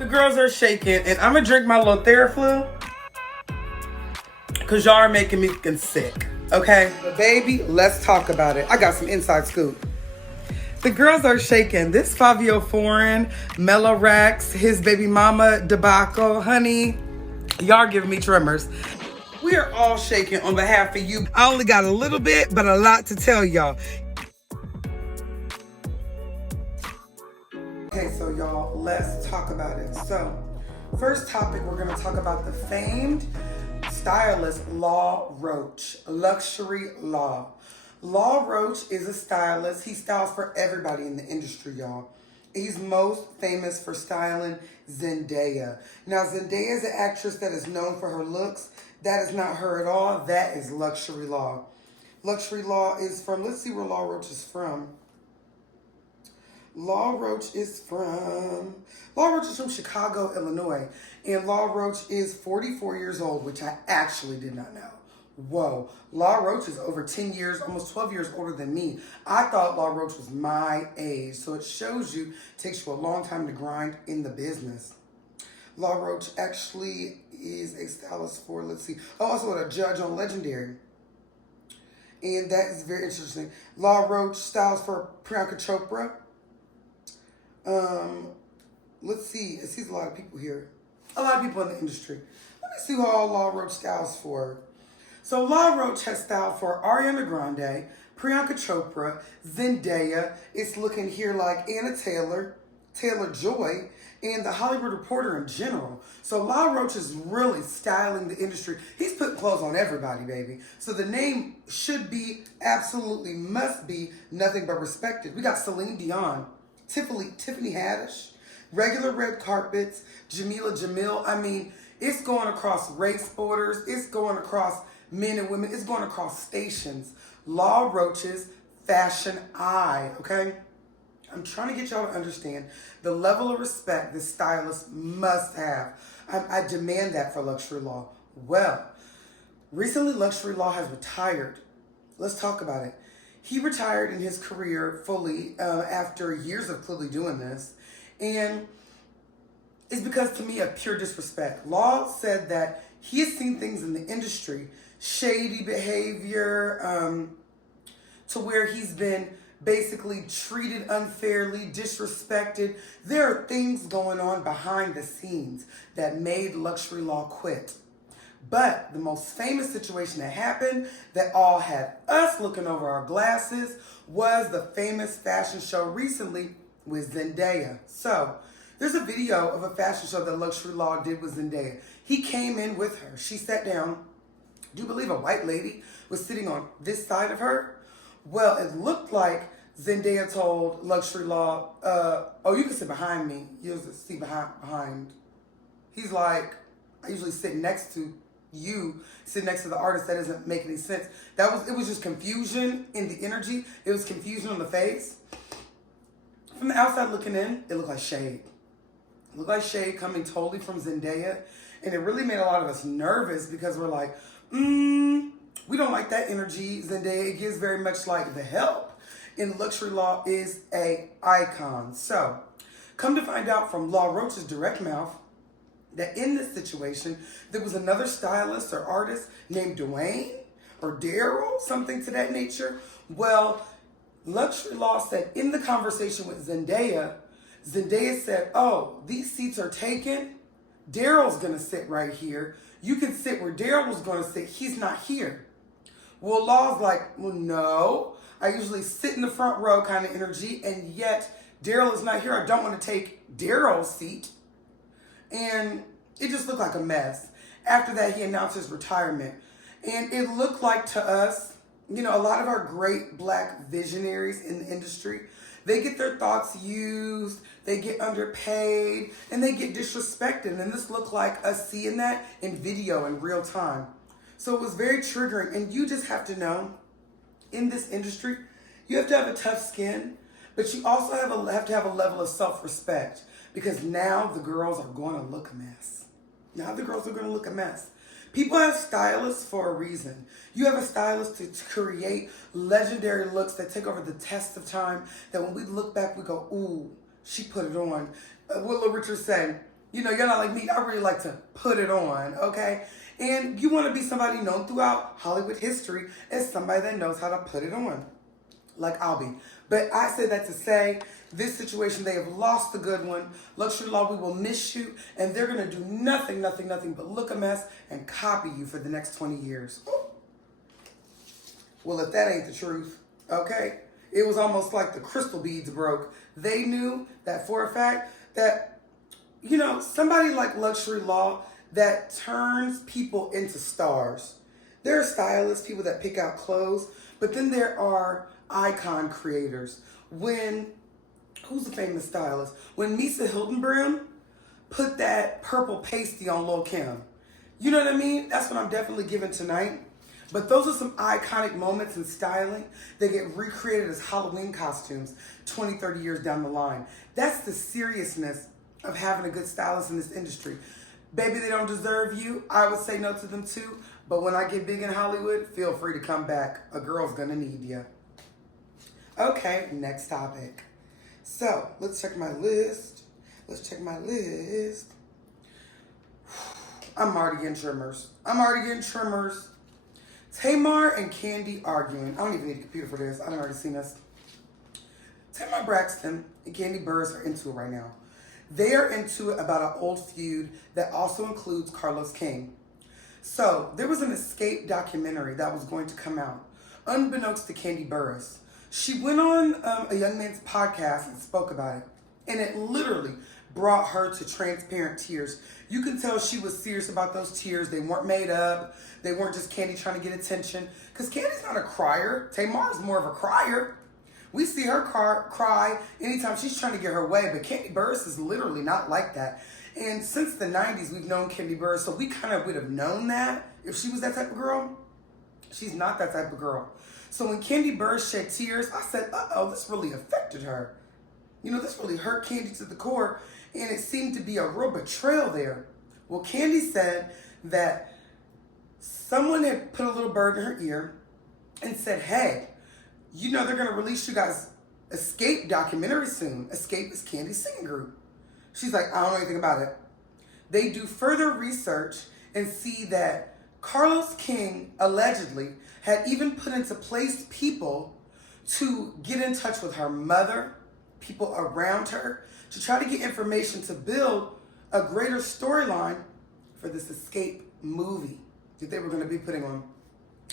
The girls are shaking, and I'm gonna drink my little Theraflu because y'all are making me fucking sick, okay? But baby, let's talk about it. I got some inside scoop. The girls are shaking. This Fabio Foreign, Mellow Rex, his baby mama debacle, honey, y'all giving me tremors. We are all shaking on behalf of you. I only got a little bit, but a lot to tell y'all. Okay, so y'all, let's talk about it. So, first topic, we're gonna talk about the famed stylist Law Roach, Luxury Law. Law Roach is a stylist. He styles for everybody in the industry, y'all. He's most famous for styling Zendaya. Now, Zendaya is an actress that is known for her looks. That is not her at all. That is Luxury Law. Luxury Law is from, let's see where Law Roach is from. Law Roach is from Chicago, Illinois. And Law Roach is 44 years old, which I actually did not know. Whoa. Law Roach is over 10 years, almost 12 years older than me. I thought Law Roach was my age. So it shows you, it takes you a long time to grind in the business. Law Roach actually is a stylist for, also a judge on Legendary. And that is very interesting. Law Roach styles for Priyanka Chopra. Let's see. It sees a lot of people here. A lot of people in the industry. Let me see who all Law Roach styles for. So Law Roach has styled for Ariana Grande, Priyanka Chopra, Zendaya. It's looking here like Anna Taylor, Taylor Joy, and the Hollywood Reporter in general. So Law Roach is really styling the industry. He's putting clothes on everybody, baby. So the name should be, absolutely must be, nothing but respected. We got Celine Dion, Tiffany Haddish, regular red carpets, Jamila Jamil. I mean, it's going across race borders. It's going across men and women. It's going across stations. Law Roach's fashion eye, okay? I'm trying to get y'all to understand the level of respect this stylist must have. I demand that for Luxury Law. Well, recently Luxury Law has retired. Let's talk about it. He retired in his career fully after years of clearly doing this. And it's because, to me, of pure disrespect. Law said that he has seen things in the industry, shady behavior, to where he's been basically treated unfairly, disrespected. There are things going on behind the scenes that made Luxury Law quit. But the most famous situation that happened that all had us looking over our glasses was the famous fashion show recently with Zendaya. So there's a video of a fashion show that Luxury Law did with Zendaya. He came in with her. She sat down. Do you believe a white lady was sitting on this side of her? Well, it looked like Zendaya told Luxury Law, oh, you can sit behind me. You'll see behind. He's like, I usually sit next to the artist. That doesn't make any sense. It was just confusion in the energy. It was confusion on the face. From the outside looking in, it looked like shade. It looked like shade coming totally from Zendaya. And it really made a lot of us nervous because we're like, we don't like that energy, Zendaya. It gives very much like The Help. And Luxury Law is a icon. So, come to find out from Law Roach's direct mouth that in this situation, there was another stylist or artist named Dwayne or Daryl, something to that nature. Well, Luxury Law said in the conversation with Zendaya, Zendaya said, oh, these seats are taken. Daryl's going to sit right here. You can sit where Daryl was going to sit. He's not here. Well, Law's like, well, no. I usually sit in the front row kind of energy, and yet Daryl is not here. I don't want to take Daryl's seat. And it just looked like a mess. After that, he announced his retirement. And it looked like to us, you know, a lot of our great black visionaries in the industry, they get their thoughts used, they get underpaid, and they get disrespected. And this looked like us seeing that in video in real time. So it was very triggering. And you just have to know, in this industry, you have to have a tough skin, but you also have to have a level of self-respect, because now the girls are going to look a mess. Now the girls are going to look a mess. People have stylists for a reason. You have a stylist to create legendary looks that take over the test of time, that when we look back, we go, ooh, she put it on. What Lil Richard said, You know, you're not like me. I really like to put it on, okay? And you want to be somebody known throughout Hollywood history as somebody that knows how to put it on, like I'll be. But I say that to say, this situation, they have lost the good one. Luxury Law, we will miss you, and they're going to do nothing but look a mess and copy you for the next 20 years. Ooh. Well, if that ain't the truth, okay? It was almost like the crystal beads broke. They knew that for a fact that, you know, somebody like Luxury Law that turns people into stars. There are stylists, people that pick out clothes, but then there are icon creators. Who's the famous stylist? When Misa Hildenbrand put that purple pasty on Lil' Kim. You know what I mean? That's what I'm definitely giving tonight. But those are some iconic moments in styling that get recreated as Halloween costumes 20, 30 years down the line. That's the seriousness of having a good stylist in this industry. Baby, they don't deserve you. I would say no to them too. But when I get big in Hollywood, feel free to come back. A girl's gonna need you. Okay, next topic. So, let's check my list. I'm already getting tremors. Tamar and Kandi arguing. I don't even need a computer for this. I've already seen this. Tamar Braxton and Kandi Burruss are into it right now. They are into it about an old feud that also includes Carlos King. So, there was an Escape documentary that was going to come out, unbeknownst to Kandi Burruss. She went on a young man's podcast and spoke about it. And it literally brought her to transparent tears. You can tell she was serious about those tears. They weren't made up. They weren't just Kandi trying to get attention. Because Kandi's not a crier. Tamar's more of a crier. We see her cry anytime she's trying to get her way. But Kandi Burruss is literally not like that. And since the 90s, we've known Kandi Burruss. So we kind of would have known that if she was that type of girl. She's not that type of girl. So when Kandi Burruss shed tears, I said, uh-oh, this really affected her. You know, this really hurt Kandi to the core, and it seemed to be a real betrayal there. Well, Kandi said that someone had put a little bird in her ear and said, hey, you know they're going to release you guys' Escape documentary soon. Escape is Kandi's singing group. She's like, I don't know anything about it. They do further research and see that Carlos King allegedly had even put into place people to get in touch with her mother, people around her, to try to get information to build a greater storyline for this Escape movie that they were going to be putting on.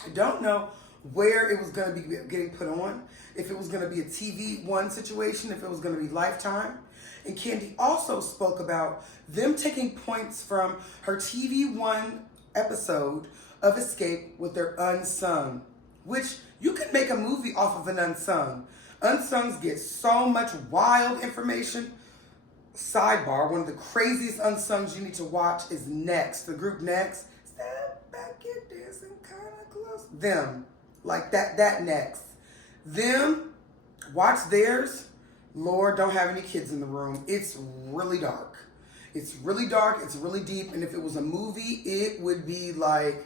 I don't know where it was going to be getting put on, if it was going to be a TV One situation, if it was going to be Lifetime. And Kandi also spoke about them taking points from her TV One episode of Escape with their Unsung, which you could make a movie off of an Unsung. Unsungs get so much wild information. Sidebar, one of the craziest Unsungs you need to watch is Next, the group Next. Step back, you're dancing kind of close. Them, like that Next. Them, watch theirs. Lord, don't have any kids in the room. It's really dark. It's really dark, it's really deep, and if it was a movie, it would be like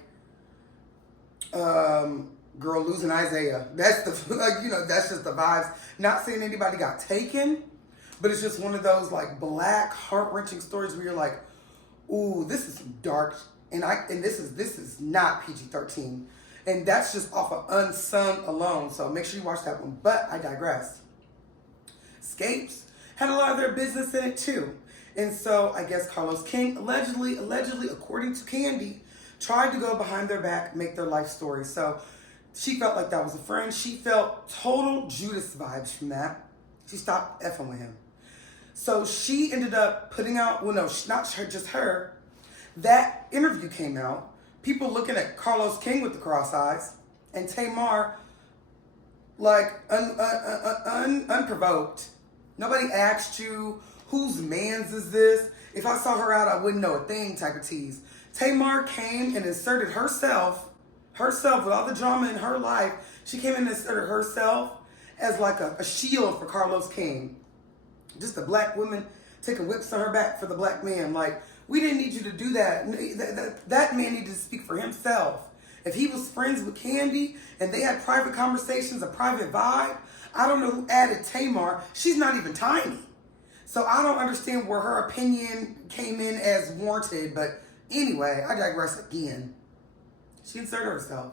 Girl Losing Isaiah. That's the, like, you know, that's just the vibes. Not saying anybody got taken, but it's just one of those like black, heart-wrenching stories where you're like, ooh, this is dark, and this is not PG-13. And that's just off of Unsung alone, so make sure you watch that one. But I digress. Escapes had a lot of their business in it too. And so I guess Carlos King allegedly, according to Kandi, tried to go behind their back, make their life story. So she felt like that was a friend. She felt total Judas vibes from that. She stopped effing with him. So she ended up putting out, well, no, not her, just her. That interview came out. People looking at Carlos King with the cross eyes, and Tamar, like, unprovoked. Nobody asked you, whose man's is this? If I saw her out, I wouldn't know a thing type of tease. Tamar came and inserted herself with all the drama in her life. She came and inserted herself as like a shield for Carlos King. Just a black woman taking whips on her back for the black man. Like, we didn't need you to do that. That man needed to speak for himself. If he was friends with Kandi and they had private conversations, a private vibe, I don't know who added Tamar. She's not even tiny. So I don't understand where her opinion came in as warranted. But anyway, I digress again. She inserted herself.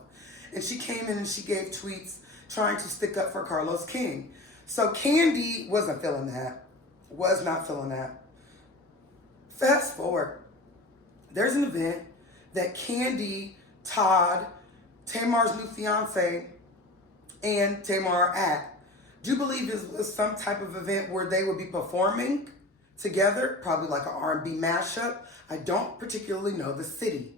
And she came in and she gave tweets trying to stick up for Carlos King. So Kandi wasn't feeling that. Was not feeling that. Fast forward. There's an event that Kandi, Todd, Tamar's new fiance, and Tamar are at. Do you believe it was some type of event where they would be performing together? Probably like an R&B mashup. I don't particularly know the city.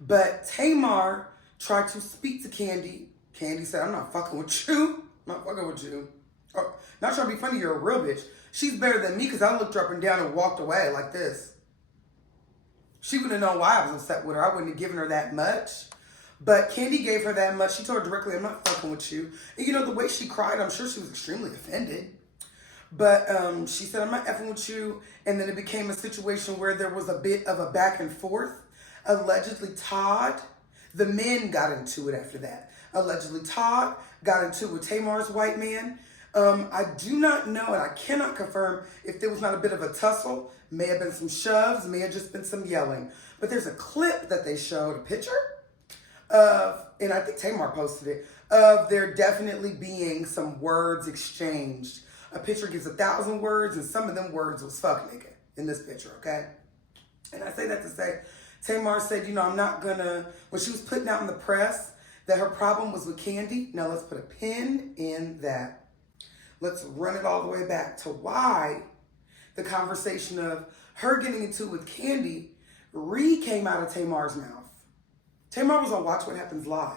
But Tamar tried to speak to Kandi. Kandi said, I'm not fucking with you. I'm not fucking with you. Oh, not trying to be funny, you're a real bitch. She's better than me because I looked her up and down and walked away like this. She wouldn't have known why I was upset with her. I wouldn't have given her that much. But Kandi gave her that much. She told her directly, I'm not fucking with you. And you know, the way she cried, I'm sure she was extremely offended. But she said, I'm not effing with you. And then it became a situation where there was a bit of a back and forth. Allegedly, Todd, the men got into it after that. Allegedly, Todd got into it with Tamar's white man. I do not know, and I cannot confirm if there was not a bit of a tussle. May have been some shoves, may have just been some yelling. But there's a clip that they showed, a picture of, and I think Tamar posted it, of there definitely being some words exchanged. A picture gives 1,000 words, and some of them words was fuck nigga in this picture, okay? And I say that to say, Tamar said, you know, I'm not gonna, when she was putting out in the press that her problem was with Kandi, now let's put a pin in that. Let's run it all the way back to why the conversation of her getting into it with Kandi came out of Tamar's mouth. Tamar was on Watch What Happens Live.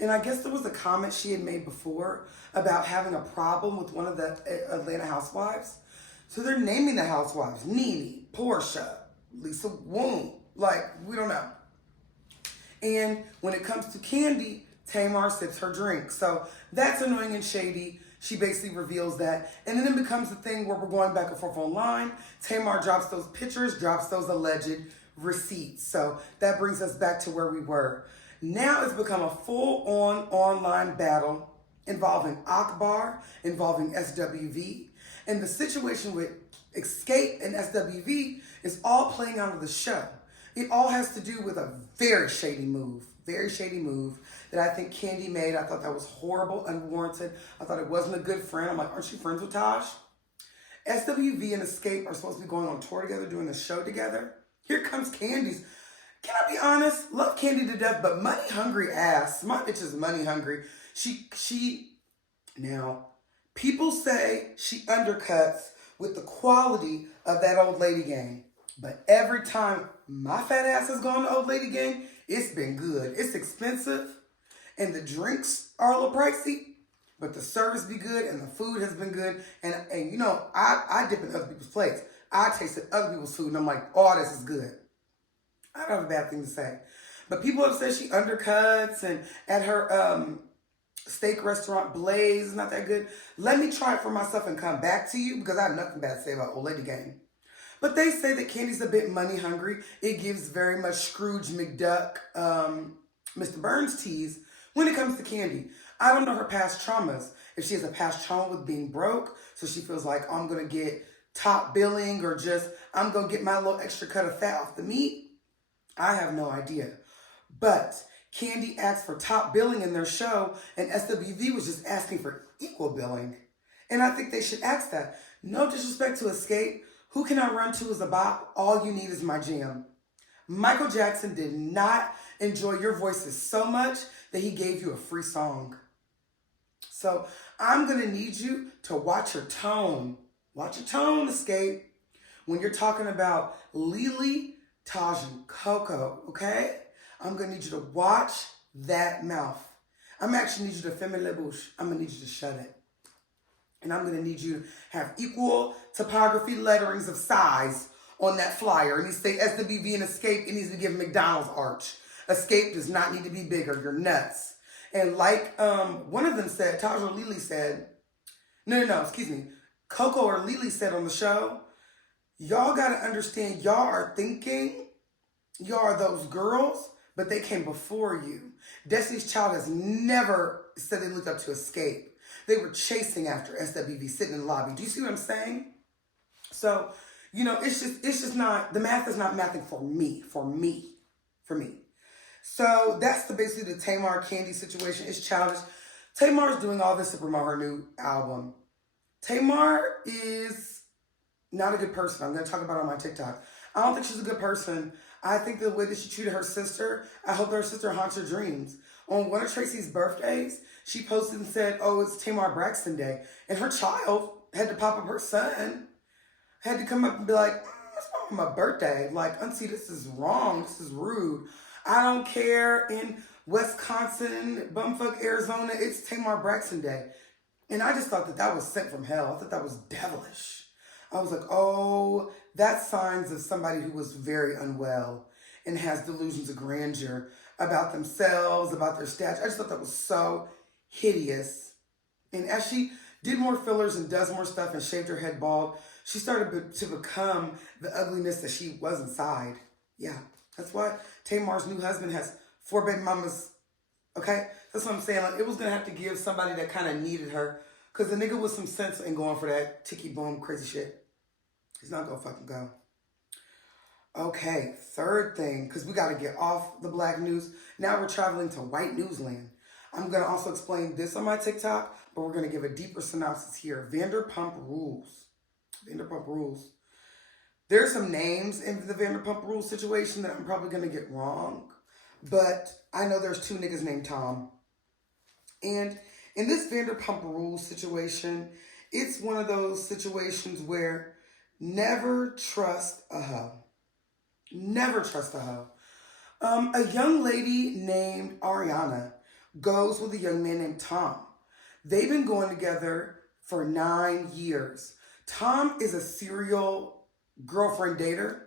And I guess there was a comment she had made before about having a problem with one of the Atlanta Housewives. So they're naming the housewives Nene, Portia, Lisa Woon. Like, we don't know. And when it comes to Kandi, Tamar sips her drink. So that's annoying and shady. She basically reveals that. And then it becomes the thing where we're going back and forth online. Tamar drops those pictures, drops those alleged receipts. So that brings us back to where we were. Now it's become a full-on online battle involving Akbar, involving SWV. And the situation with Escape and SWV is all playing out of the show. It all has to do with a very shady move that I think Kandi made. I thought that was horrible, unwarranted. I thought it wasn't a good friend. I'm like, aren't you friends with Taj? SWV and Escape are supposed to be going on tour together, doing a show together. Here comes Kandi's. Can I be honest? Love Kandi to death, but money hungry ass. My bitch is money hungry. Now, people say she undercuts with the quality of that old lady game. But every time my fat ass has gone to old lady game, it's been good. It's expensive, and the drinks are a little pricey, but the service be good, and the food has been good. And you know, I dip in other people's plates. I tasted other people's food, and I'm like, oh, this is good. I don't have a bad thing to say. But people have said she undercuts, and at her steak restaurant, Blaze, is not that good. Let me try it for myself and come back to you, because I have nothing bad to say about old lady game. But they say that Kandi's a bit money hungry. It gives very much Scrooge McDuck, Mr. Burns tease when it comes to Kandi. I don't know her past traumas. If she has a past trauma with being broke, so she feels like I'm going to get top billing or just I'm going to get my little extra cut of fat off the meat. I have no idea. But Kandi asked for top billing in their show, and SWV was just asking for equal billing. And I think they should ask that. No disrespect to Escape. Who Can I Run To is a bop. All You Need Is My Jam. Michael Jackson did not enjoy your voices so much that he gave you a free song. So I'm going to need you to watch your tone. Watch your tone, Escape. When you're talking about Lily, Taj, and Coco, okay? I'm going to need you to watch that mouth. I'm actually need you to fermer la bouche. I'm going to need you to shut it. And I'm going to need you to have equal typography letterings of size on that flyer. It needs to say SWV and Escape. It needs to give McDonald's arch. Escape does not need to be bigger. You're nuts. And like one of them said, Taj or Lily said, excuse me. Coco or Lily said on the show, y'all got to understand, y'all are thinking, y'all are those girls, but they came before you. Destiny's Child has never said they looked up to Escape. They were chasing after SWV, sitting in the lobby. Do you see what I'm saying? So, it's just not, the math is not mathing for me. So that's basically the Tamar Kandi situation. It's childish. Tamar's doing all this to promote her new album. Tamar is not a good person. I'm going to talk about it on my TikTok. I don't think she's a good person. I think the way that she treated her sister, I hope her sister haunts her dreams. On one of Tracy's birthdays, she posted and said, oh, it's Tamar Braxton Day. And her child had to pop up, her son had to come up and be like, what's wrong with my birthday? Like, auntie, this is wrong. This is rude. I don't care. In Wisconsin, bumfuck Arizona, it's Tamar Braxton Day. And I just thought that was sent from hell. I thought that was devilish. I was like, oh, that's signs of somebody who was very unwell and has delusions of grandeur about themselves, about their stature. I just thought that was so hideous. And as she did more fillers and does more stuff and shaved her head bald, she started to become the ugliness that she was inside. Yeah, that's why Tamar's new husband has 4 baby mamas. Okay? That's what I'm saying. Like, it was going to have to give somebody that kind of needed her. Because the nigga with some sense ain't going for that ticky boom crazy shit. He's not going to fucking go. Okay, third thing, because we got to get off the black news. Now we're traveling to white newsland. I'm going to also explain this on my TikTok, but we're going to give a deeper synopsis here. Vanderpump Rules. Vanderpump Rules. There's some names in the Vanderpump Rules situation that I'm probably going to get wrong, but I know there's 2 niggas named Tom. And in this Vanderpump Rules situation, it's one of those situations where never trust a hoe. Never trust a hoe. A young lady named Ariana goes with a young man named Tom. They've been going together for 9 years. Tom is a serial girlfriend dater.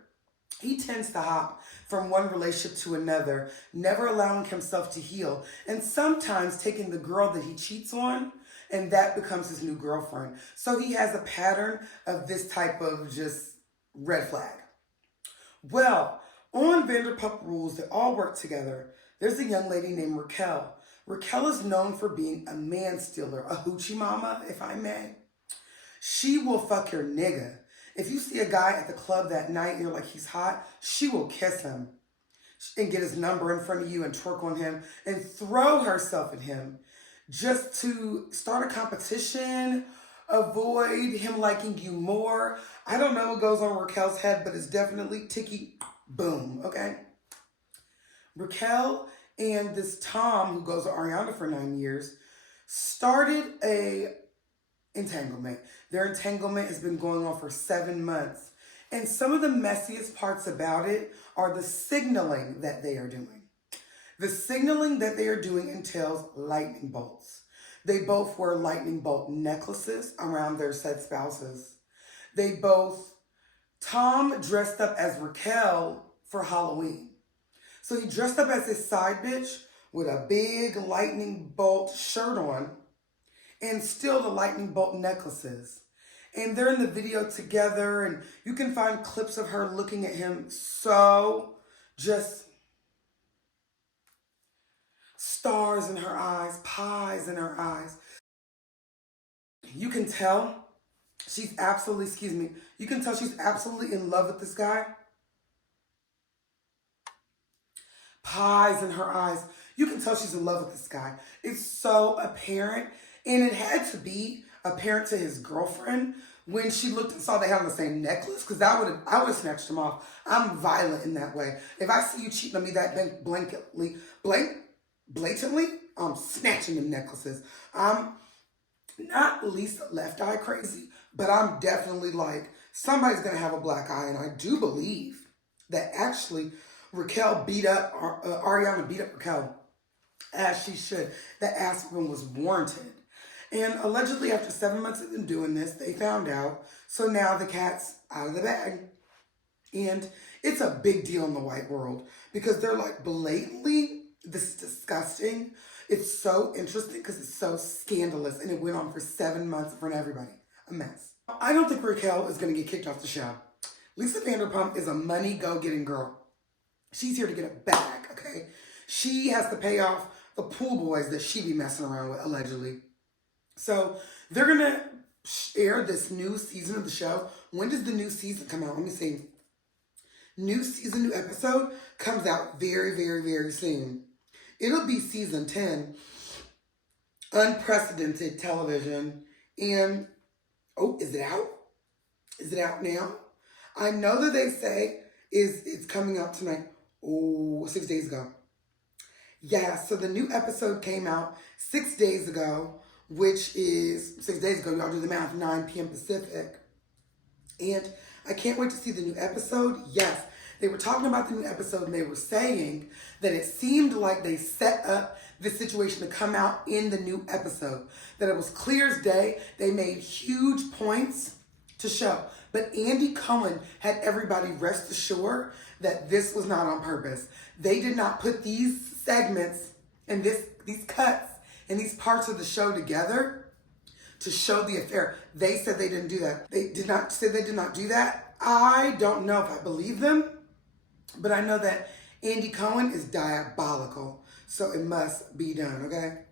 He tends to hop from one relationship to another, never allowing himself to heal, and sometimes taking the girl that he cheats on, and that becomes his new girlfriend. So he has a pattern of this type of just red flag. Well, on Vanderpump Rules, they all work together. There's a young lady named Raquel. Raquel is known for being a man stealer, a hoochie mama, if I may. She will fuck your nigga. If you see a guy at the club that night and you're like, he's hot, she will kiss him and get his number in front of you and twerk on him and throw herself at him just to start a competition, avoid him liking you more. I don't know what goes on Raquel's head, but it's definitely ticky boom, okay? Raquel and this Tom, who goes to Ariana for 9 years, started a entanglement. Their entanglement has been going on for 7 months. And some of the messiest parts about it are the signaling that they are doing. The signaling that they are doing entails lightning bolts. They both wear lightning bolt necklaces around their said spouses. Tom dressed up as Raquel for Halloween. So he dressed up as his side bitch with a big lightning bolt shirt on and still the lightning bolt necklaces. And they're in the video together, and you can find clips of her looking at him so just stars in her eyes, pies in her eyes. You can tell she's absolutely, you can tell she's absolutely in love with this guy. Pies in her eyes. You can tell she's in love with this guy. It's so apparent. And it had to be apparent to his girlfriend when she looked and saw they had on the same necklace, because I would have snatched him off. I'm violent in that way. If I see you cheating on me that blatantly, I'm snatching them necklaces. I'm not Lisa Left Eye crazy, but I'm definitely like, somebody's going to have a black eye. And I do believe that actually Ariana beat up Raquel as she should. That aspirin was warranted. And allegedly after 7 months of them doing this, they found out. So now the cat's out of the bag. And it's a big deal in the white world because they're like blatantly, this is disgusting. It's so interesting because it's so scandalous. And it went on for 7 months in front of everybody. A mess. I don't think Raquel is going to get kicked off the show. Lisa Vanderpump is a money go-getting girl. She's here to get a bag, okay? She has to pay off the pool boys that she be messing around with, allegedly. So they're going to air this new season of the show. When does the new season come out? Let me see. New season, new episode comes out very, very, very soon. It'll be season 10. Unprecedented television. And, oh, is it out? Is it out now? I know that they say it's coming out tonight. Oh, 6 days ago. Yeah, so the new episode came out 6 days ago, which is 6 days ago. Y'all do the math, 9 p.m. Pacific. And I can't wait to see the new episode. Yes, they were talking about the new episode and they were saying that it seemed like they set up the situation to come out in the new episode. That it was clear as day. They made huge points to show. But Andy Cohen had everybody rest assured that this was not on purpose. They did not put these segments and these cuts and these parts of the show together to show the affair. They said they didn't do that. They did not say they did not do that. I don't know if I believe them, but I know that Andy Cohen is diabolical. So it must be done, okay?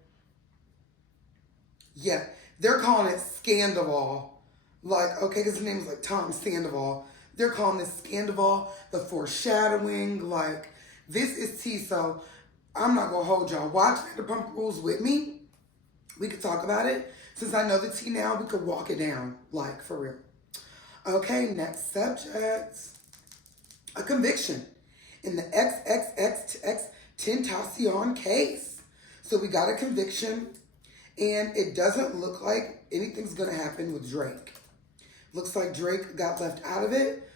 Yeah, they're calling it Scandival. Like, okay, because his name is like Tom Sandoval. They're calling this Scandival, the foreshadowing. Like, this is tea, so I'm not going to hold y'all. Watch Vanderpump Rules with me. We could talk about it. Since I know the tea now, we could walk it down. Like, for real. Okay, next subject. A conviction in the XXXTentacion case. So we got a conviction, and it doesn't look like anything's going to happen with Drake. Looks like Drake got left out of it.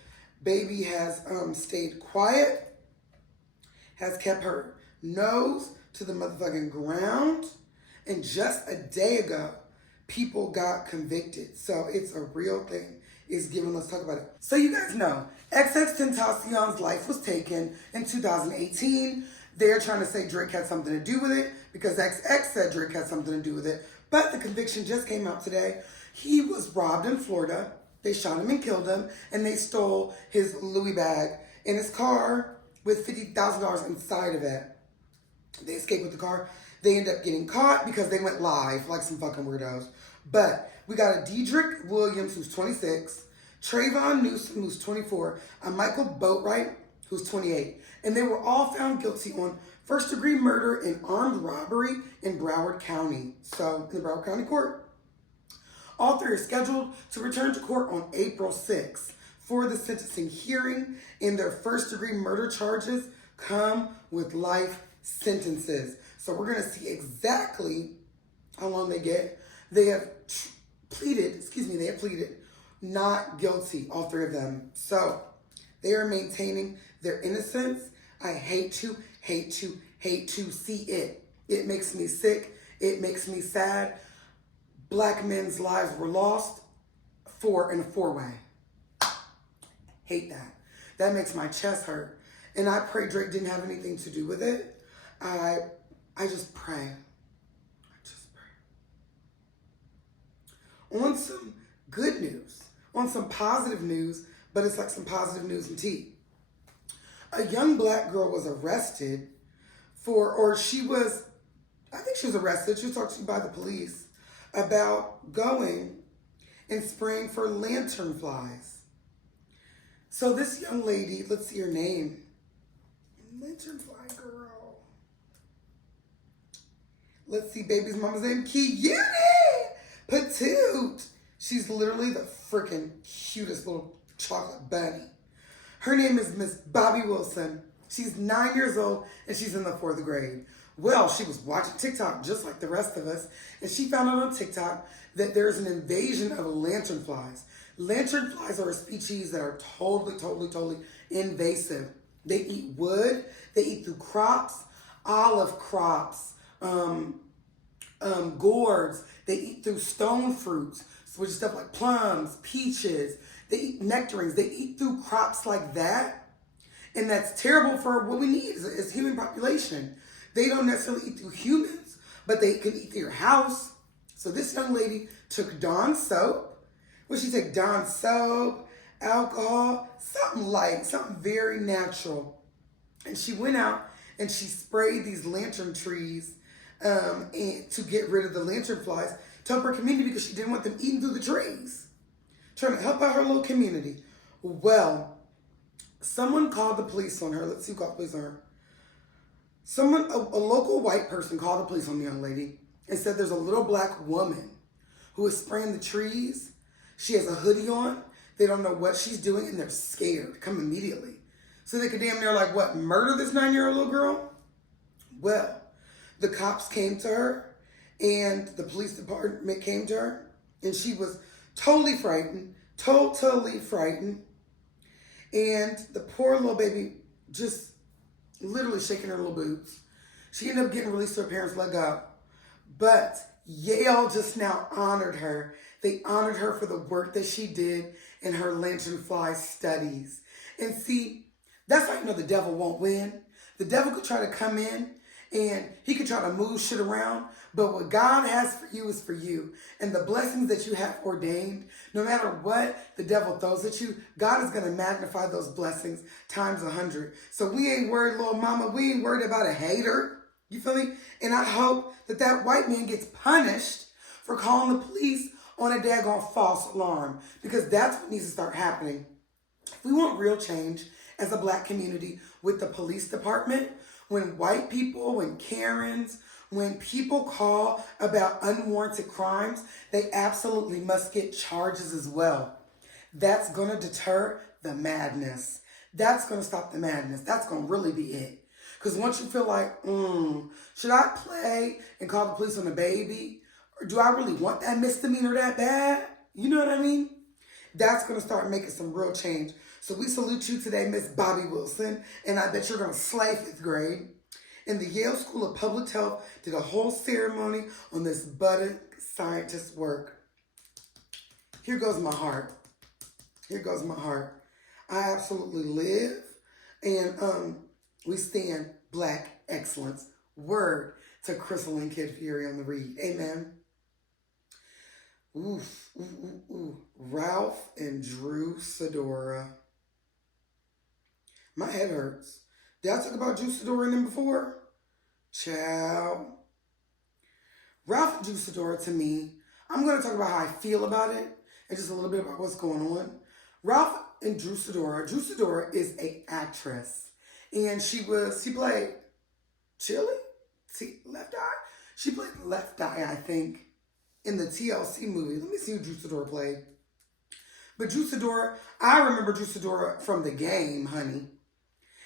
Baby has stayed quiet, has kept her nose to the motherfucking ground, and just a day ago, people got convicted. So it's a real thing. It's given. Let's talk about it. So you guys know, XXXTentacion's life was taken in 2018. They're trying to say Drake had something to do with it because XX said Drake had something to do with it. But the conviction just came out today. He was robbed in Florida. They shot him and killed him, and they stole his Louis bag in his car with $50,000 inside of it. They escaped with the car. They end up getting caught because they went live like some fucking weirdos. But we got a Dedrick Williams, who's 26, Trayvon Newsom, who's 24, and Michael Boatwright, who's 28. And they were all found guilty on first-degree murder and armed robbery in Broward County. So, in the Broward County Court. All three are scheduled to return to court on April 6th for the sentencing hearing, and their first-degree murder charges come with life sentences. So we're going to see exactly how long they get. They have pleaded not guilty, all three of them. So they are maintaining their innocence. I hate to see it. It makes me sick. It makes me sad. Black men's lives were lost in a four-way. Hate that. That makes my chest hurt. And I pray Drake didn't have anything to do with it. I just pray. On some good news, on some positive news, but it's like some positive news and tea. A young black girl was arrested I think she was arrested. She was talked to by the police about going and spraying for lantern flies. So this young lady, let's see her name. Lantern fly girl. Let's see baby's mama's name. Cutie Patoot. She's literally the freaking cutest little chocolate bunny. Her name is Miss Bobbi Wilson. She's 9 years old and she's in the 4th grade. Well, she was watching TikTok just like the rest of us, and she found out on TikTok that there's an invasion of lanternflies. Lanternflies are a species that are totally invasive. They eat wood, they eat through crops, olive crops, gourds. They eat through stone fruits, which is stuff like plums, peaches. They eat nectarines. They eat through crops like that. And that's terrible for what we need as human population. They don't necessarily eat through humans, but they can eat through your house. So this young lady took Dawn soap. What she take? Dawn soap, alcohol, something light, something very natural. And she went out and she sprayed these lantern trees and to get rid of the lantern flies, to help her community because she didn't want them eating through the trees. Trying to help out her little community. Well, someone called the police on her. Let's see who called the police on her. A local white person called the police on the young lady and said there's a little black woman who is spraying the trees. She has a hoodie on. They don't know what she's doing and they're scared. Come immediately. So they could damn near murder this 9-year-old little girl? Well, the cops came to her and the police department came to her and she was totally frightened. And the poor little baby just literally shaking her little boots. She ended up getting released to her parents, let go. But Yale just now honored her. They honored her for the work that she did in her lanternfly studies. And see, that's how you know the devil won't win. The devil could try to come in and he could try to move shit around, but what God has for you is for you. And the blessings that you have ordained, no matter what the devil throws at you, God is going to magnify those blessings times 100. So we ain't worried, little mama. We ain't worried about a hater. You feel me? And I hope that that white man gets punished for calling the police on a daggone false alarm, because that's what needs to start happening. If we want real change as a black community with the police department, when white people, when Karens, when people call about unwarranted crimes, they absolutely must get charges as well. That's going to deter the madness. That's going to stop the madness. That's going to really be it. Because once you feel like, should I play and call the police on the baby? Or do I really want that misdemeanor that bad? You know what I mean? That's going to start making some real change. So we salute you today, Miss Bobbi Wilson, and I bet you're going to slay 5th grade. And the Yale School of Public Health did a whole ceremony on this budding scientist's work. Here goes my heart. Here goes my heart. I absolutely live, and we stand black excellence. Word to Crystal and Kid Fury on the read. Amen. Oof, ooh, ooh, ooh. Ralph and Drew Sidora. My head hurts. Did I talk about Drew Sidora and them before? Ciao. Ralph and Drew Sidora, to me, I'm going to talk about how I feel about it and just a little bit about what's going on. Ralph and Drew Sidora is an actress. And she played Chili? Left Eye? She played Left Eye, I think, in the TLC movie. Let me see who Drew Sidora played. But Drew Sidora, I remember Drew Sidora from The Game, honey.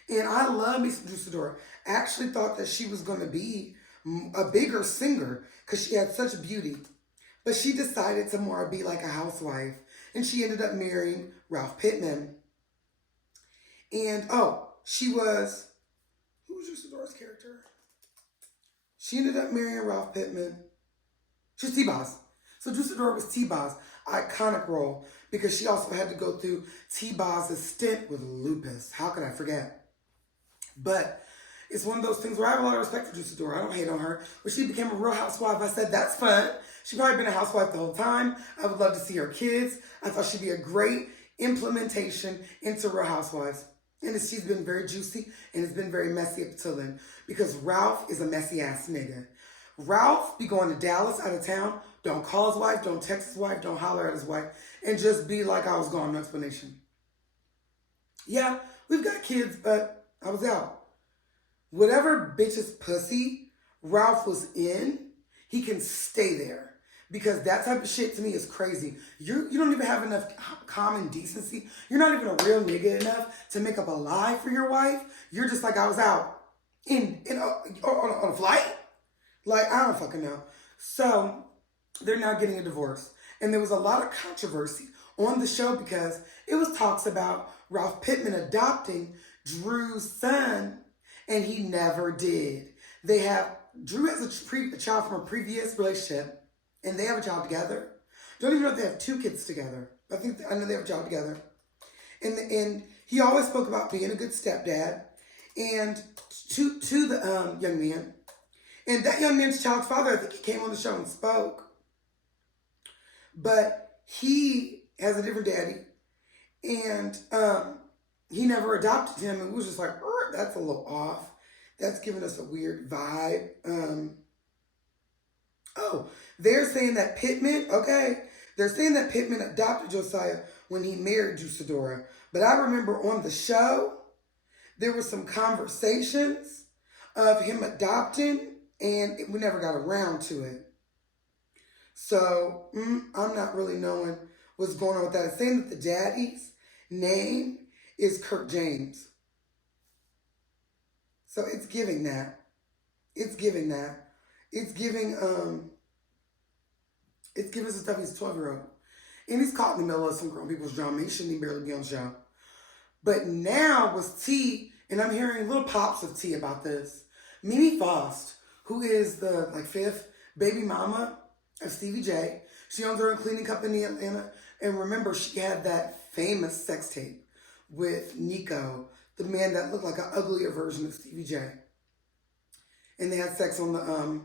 And I love me some Drew Sidora. I actually thought that she was going to be a bigger singer because she had such beauty. But she decided to more be like a housewife. And she ended up marrying Ralph Pittman. And, who was Drew Sidora's character? She ended up marrying Ralph Pittman. She was T-Boz. So Drew Sidora was T-Boz. Iconic role. Because she also had to go through T-Boz's stint with lupus. How could I forget? But it's one of those things where I have a lot of respect for Drew Sidora. I don't hate on her. When she became a real housewife, I said, that's fun. She's probably been a housewife the whole time. I would love to see her kids. I thought she'd be a great implementation into Real Housewives. And she's been very juicy and it's been very messy up till then. Because Ralph is a messy ass nigga. Ralph be going to Dallas out of town. Don't call his wife. Don't text his wife. Don't holler at his wife. And just be like I was gone. No explanation. Yeah, we've got kids, but I was out. Whatever bitch's pussy Ralph was in, he can stay there. Because that type of shit to me is crazy. You don't even have enough common decency. You're not even a real nigga enough to make up a lie for your wife. You're just like, I was out on a flight. Like, I don't fucking know. So they're now getting a divorce. And there was a lot of controversy on the show because it was talks about Ralph Pittman adopting Drew's son, and he never did. Drew has a child from a previous relationship, and they have a child together. Don't even know if they have 2 kids together. I know they have a child together. And he always spoke about being a good stepdad, and to the young man. And that young man's child's father, I think he came on the show and spoke. But he has a different daddy, and he never adopted him, and we was just like, that's a little off. That's giving us a weird vibe. Oh, they're saying that Pittman, okay, they're saying that Pittman adopted Josiah when he married Sidora. But I remember on the show, there were some conversations of him adopting, and we never got around to it. So, I'm not really knowing what's going on with that. It's saying that the daddy's name is Kirk James. So it's giving that. It's giving that. It's giving some stuff. He's a 12-year-old. And he's caught in the middle of some grown people's drama. He shouldn't even barely be on the show. But now with T, and I'm hearing little pops of T about this. Mimi Faust, who is the fifth baby mama of Stevie J. She owns her own cleaning company in Atlanta. And remember, she had that famous sex tape with Nico, the man that looked like an uglier version of Stevie J. And they had sex on the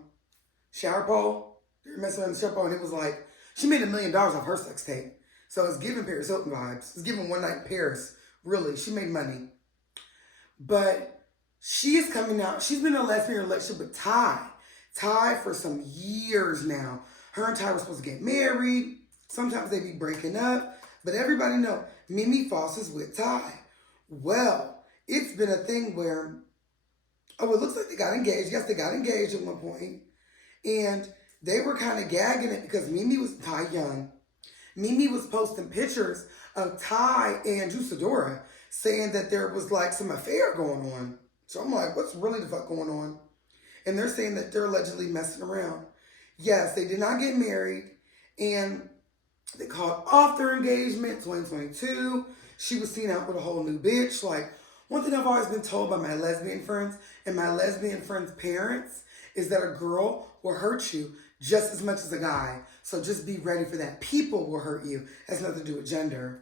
shower pole. They were messing around the shower pole, and it was like, she made $1 million off her sex tape. So it's giving Paris Hilton vibes. It's giving One Night in Paris. Really, she made money. But she is coming out. She's been in a lesbian relationship with Ty. Ty for some years now. Her and Ty were supposed to get married. Sometimes they be breaking up. But everybody know Mimi Faust is with Ty. Well, it's been a thing where, it looks like they got engaged. Yes, they got engaged at one point. And they were kind of gagging it because Mimi was Ty Young. Mimi was posting pictures of Ty and Sidora saying that there was some affair going on. So I'm like, what's really the fuck going on? And they're saying that they're allegedly messing around. Yes, they did not get married. And they called off their engagement 2022. She was seen out with a whole new bitch. One thing I've always been told by my lesbian friends and my lesbian friends' parents is that a girl will hurt you just as much as a guy. So just be ready for that. People will hurt you. It has nothing to do with gender.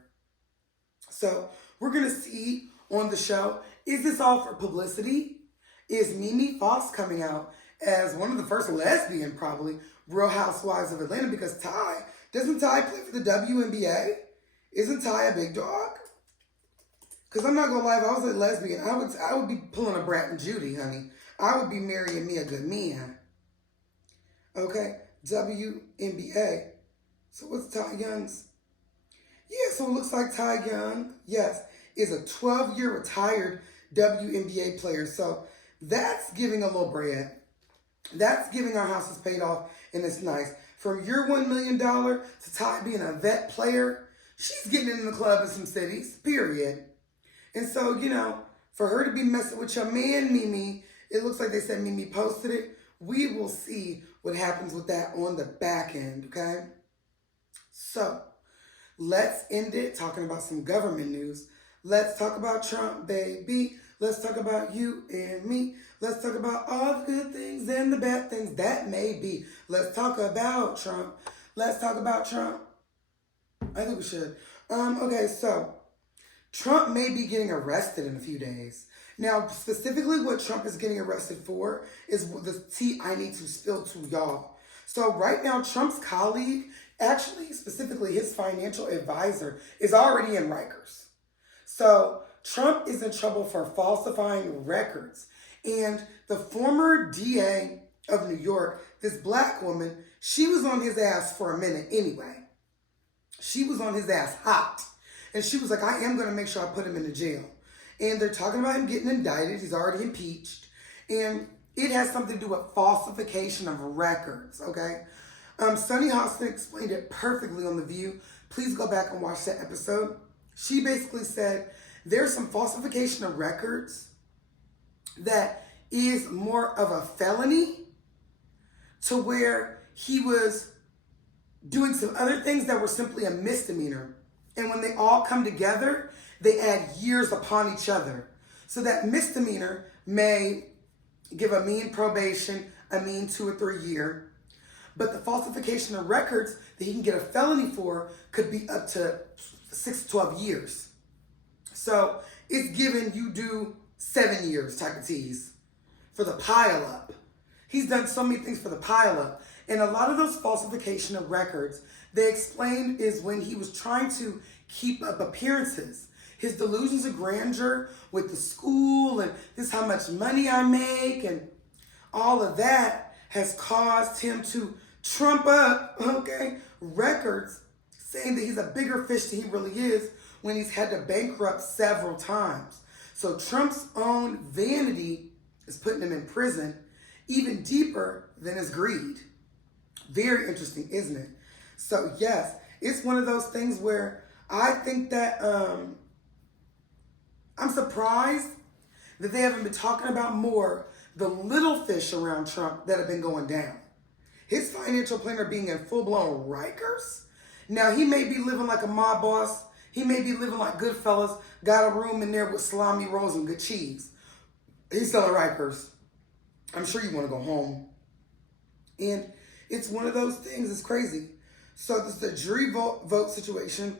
So we're going to see on the show, is this all for publicity? Is Mimi Faust coming out as one of the first lesbian, probably, Real Housewives of Atlanta? Because doesn't Ty play for the WNBA? Isn't Ty a big dog? Because I'm not going to lie, if I was a lesbian, I would be pulling a Brat and Judy, honey. I would be marrying me a good man. Okay? WNBA. So what's Ty Young's? Yeah, so it looks like Ty Young, yes, is a 12-year retired WNBA player. So that's giving a little bread. That's giving our houses paid off, and it's nice. From your $1 million to Ty being a vet player, she's getting in the club in some cities, period. And so, for her to be messing with your man, Mimi, it looks like they said Mimi posted it. We will see what happens with that on the back end, okay? So, let's end it talking about some government news. Let's talk about Trump, baby. Let's talk about you and me. Let's talk about all the good things and the bad things that may be. Let's talk about Trump. Let's talk about Trump. I think we should. Okay, so Trump may be getting arrested in a few days. Now, specifically what Trump is getting arrested for is the tea I need to spill to y'all. So right now, Trump's colleague, actually, specifically his financial advisor, is already in Rikers. So Trump is in trouble for falsifying records. And the former DA of New York, this black woman, she was on his ass for a minute anyway. She was on his ass hot. And she was like, I am going to make sure I put him in the jail. And they're talking about him getting indicted. He's already impeached. And it has something to do with falsification of records, okay? Sunny Hostin explained it perfectly on The View. Please go back and watch that episode. She basically said there's some falsification of records that is more of a felony to where he was doing some other things that were simply a misdemeanor. And when they all come together, they add years upon each other. So that misdemeanor may give a mean probation, a mean 2 or 3 year. But the falsification of records that he can get a felony for could be up to 6 to 12 years. So it's given you do 7 years type of tease for the pile up. He's done so many things for the pile up. And a lot of those falsification of records, they explained, is when he was trying to keep up appearances. His delusions of grandeur with the school and this is how much money I make and all of that has caused him to Trump up, okay, records saying that he's a bigger fish than he really is when he's had to bankrupt several times. So Trump's own vanity is putting him in prison even deeper than his greed. Very interesting, isn't it? So yes, it's one of those things where I think that I'm surprised that they haven't been talking about more the little fish around Trump that have been going down. His financial planner being in full-blown Rikers. Now, he may be living like a mob boss. He may be living like Goodfellas, got a room in there with salami rolls and good cheese. He's selling Rikers. I'm sure you want to go home. And it's one of those things, it's crazy. So this is the jury vote situation.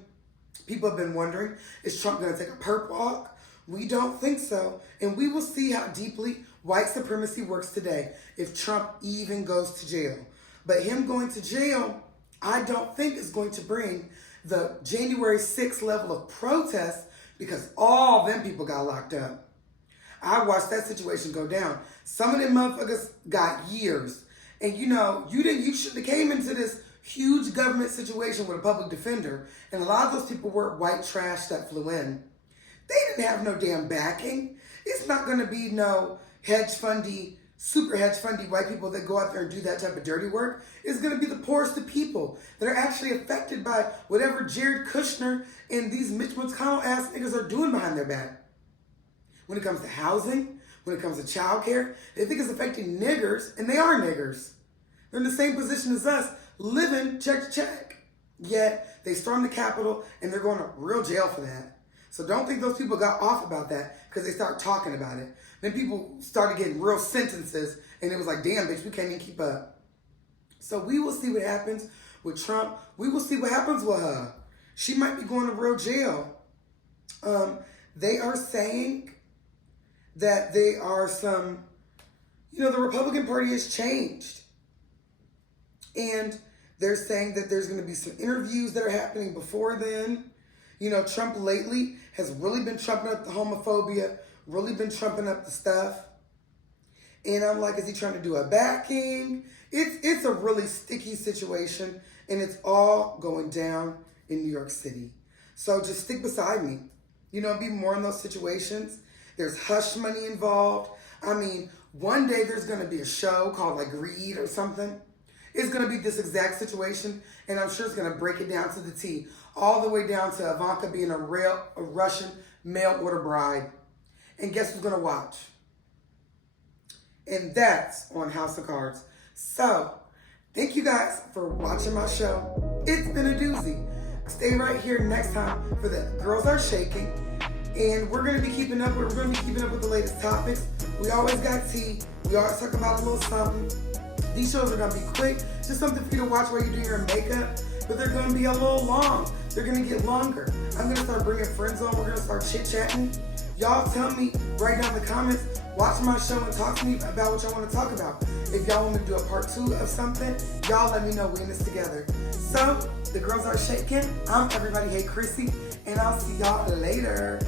People have been wondering, is Trump going to take a perp walk? We don't think so. And we will see how deeply white supremacy works today if Trump even goes to jail. But him going to jail, I don't think is going to bring the January 6th level of protest because all them people got locked up. I watched that situation go down. Some of them motherfuckers got years. And you shouldn't have came into this huge government situation with a public defender. And a lot of those people were white trash that flew in. They didn't have no damn backing. It's not going to be no super hedge fundy white people that go out there and do that type of dirty work. It's going to be the poorest of people that are actually affected by whatever Jared Kushner and these Mitch McConnell ass niggas are doing behind their back. When it comes to housing, when it comes to childcare, they think it's affecting niggers, and they are niggers. They're in the same position as us, living check to check. Yet they stormed the Capitol and they're going to real jail for that. So don't think those people got off about that because they start talking about it. Then people started getting real sentences and it was like, damn, bitch, we can't even keep up. So we will see what happens with Trump. We will see what happens with her. She might be going to real jail. They are saying that they are the Republican Party has changed. And they're saying that there's going to be some interviews that are happening before then. Trump lately has really been trumping up the homophobia, really been trumping up the stuff. And I'm like, is he trying to do a backing? It's a really sticky situation, and it's all going down in New York City. So just stick beside me. Be more in those situations. There's hush money involved. I mean, one day there's going to be a show called like Greed or something. It's going to be this exact situation, and I'm sure it's going to break it down to the T, all the way down to Ivanka being a Russian mail order bride. And guess who's going to watch? And that's on House of Cards. So, thank you guys for watching my show. It's been a doozy. Stay right here next time for the Girls Are Shaking. And we're going to be keeping up. We're going to be keeping up with the latest topics. We always got tea. We always talk about a little something. These shows are going to be quick. Just something for you to watch while you do your makeup. But they're going to be a little long. They're going to get longer. I'm going to start bringing friends on. We're going to start chit-chatting. Y'all tell me, write down in the comments, watch my show and talk to me about what y'all want to talk about. If y'all want me to do a part 2 of something, y'all let me know. We're in this together. So, the Girls Are Shaking. I'm Everybody Hate Chrissy. And I'll see y'all later.